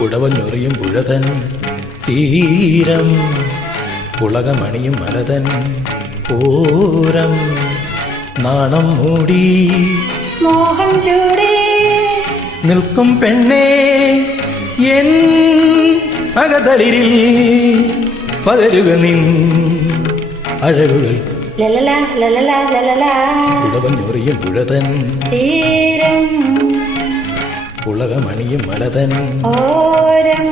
പുടവഞ്ഞൊറിയും പുഴതൻ തീരം പുളകമണിയും മലതൻ പൂരം നാണം മൂടി മോഹം ചൂടി നിൽക്കും പെണ്ണേ എൻ അകതളിരിൽ പകരുക നിൻ അഴകുകൾ പുടവഞ്ഞൊറിയും പുഴതൻ തീരം പുളകമണിയും മലതൻ ഓരം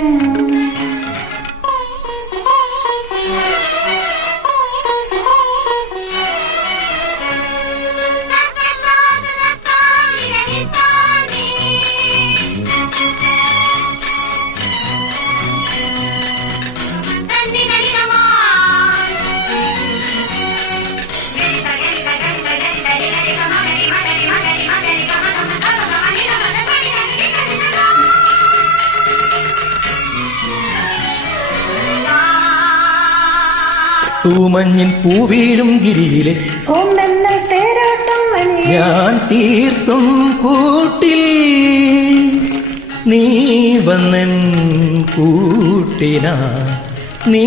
തൂമഞ്ഞിൻ പൂവീഴും ഗിരിയിലെ തേരോട്ടം ഞാൻ തീർത്തും കൂട്ടിൽ നീ വന്നൻ കൂട്ടിനാ നീ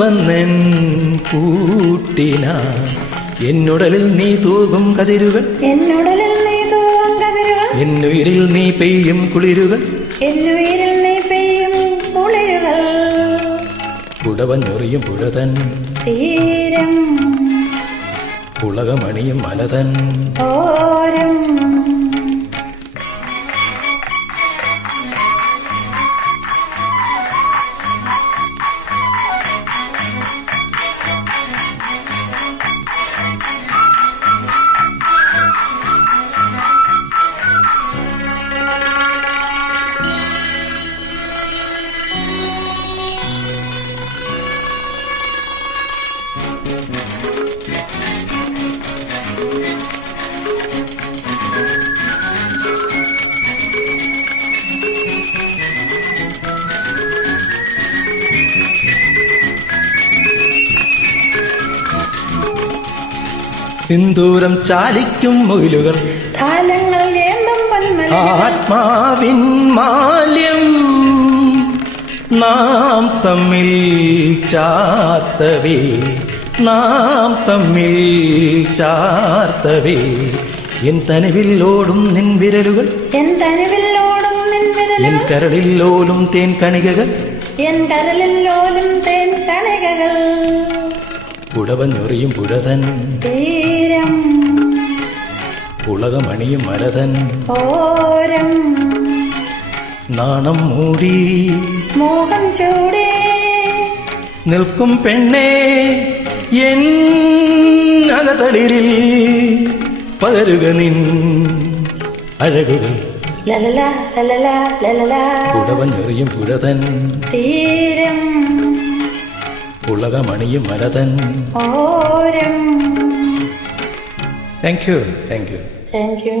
വന്നൻ കൂട്ടിനാ എന്നുടലിൽ നീ തൂകും കതിരുകൾ എന്നുടലിൽ നീ തൂകും കതിരുകൾ എന്നുയിരിൽ നീ പെയ്യും കുളിരുകൾ എന്നുയിരിൽ നീ പെയ്യും കുളിരുകൾ പുടവഞ്ഞൊറിയും പുഴതൻ തീരം പുളകമണിയും മലതൻ ഓരം സിന്ദൂരം ചാലിക്കും മുകിലുകൾ താലങ്ങൾ ഏന്തും ആത്മാവിൻ മാല്യം നാം തമ്മിൽ ചാർത്തവേ നാം തമ്മിൽ ചാർത്തവേ എൻ തനുവിൽ ഓടും നിൻ വിരലുകൾ എൻ തനുവിലോടും നിൻ വിരലുകൾ എൻ കരളിൽ ഓലും തേൻ കണികകൾ എൻ കരളിലോലും തേൻ കണികകൾ പുടവഞ്ഞൊറിയും പുഴതൻ തീരം പുളകമണിയും മലതൻ ഓരം നാണം മൂടി മോഹം ചൂടി നിൽക്കും പെണ്ണേ എൻ അകതളിരിൽ പകരുക നിൻ അഴകുകൾ ലലലാ ലലലാ ലലലാ പുടവഞ്ഞൊറിയും പുഴതൻ തീരം പുളകമണിയും മലതൻ ഓരം താങ്ക് യു താങ്ക് യു